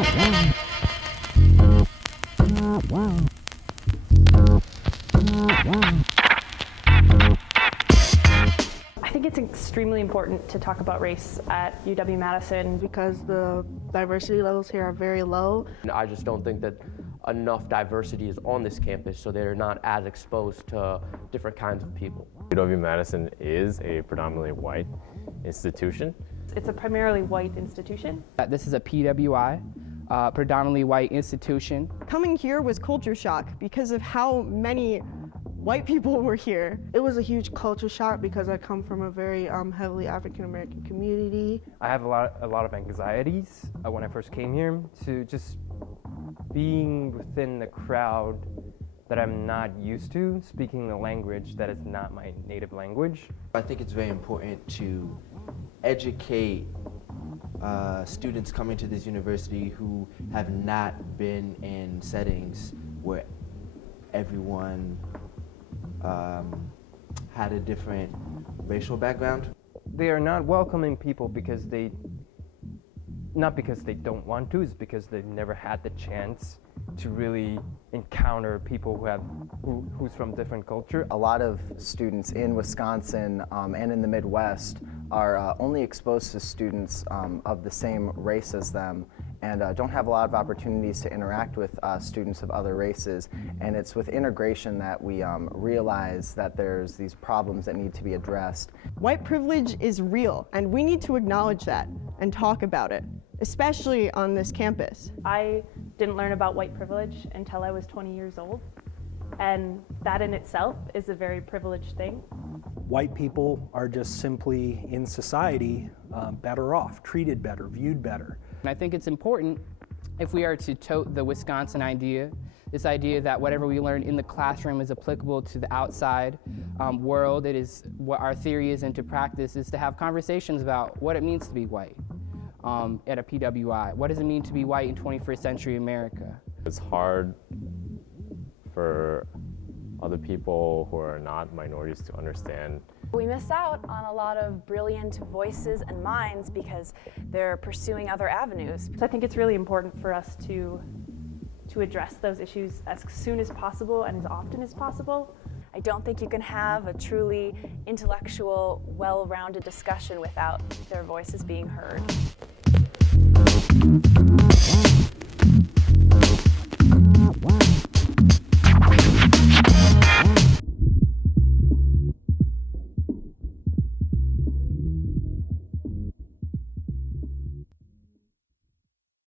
I think it's extremely important to talk about race at UW-Madison because the diversity levels here are very low. I just don't think that enough diversity is on this campus, so they're not as exposed to different kinds of people. UW-Madison is a predominantly white institution. It's a primarily white institution. This is a PWI, predominantly white institution. Coming here was culture shock because of how many white people were here. It was a huge culture shock because I come from a very heavily African American community. I have a lot of anxieties when I first came here, to just being within the crowd that I'm not used to, speaking a language that is not my native language. I think it's very important to educate students coming to this university who have not been in settings where everyone had a different racial background. They are not welcoming people because not because they don't want to, it's because they've never had the chance to really encounter people who's from different culture. A lot of students in Wisconsin and in the Midwest are only exposed to students of the same race as them, and don't have a lot of opportunities to interact with students of other races. And it's with integration that we realize that there's these problems that need to be addressed. White privilege is real, and we need to acknowledge that and talk about it, especially on this campus. I didn't learn about white privilege until I was 20 years old, and that in itself is a very privileged thing. White people are just simply in society better off, treated better, viewed better. And I think it's important, if we are to tote the Wisconsin idea, this idea that whatever we learn in the classroom is applicable to the outside world. It is what our theory is into practice, is to have conversations about what it means to be white at a PWI. What does it mean to be white in 21st century America? It's hard for other people who are not minorities to understand. We miss out on a lot of brilliant voices and minds because they're pursuing other avenues. So I think it's really important for us to address those issues as soon as possible and as often as possible. I don't think you can have a truly intellectual, well-rounded discussion without their voices being heard.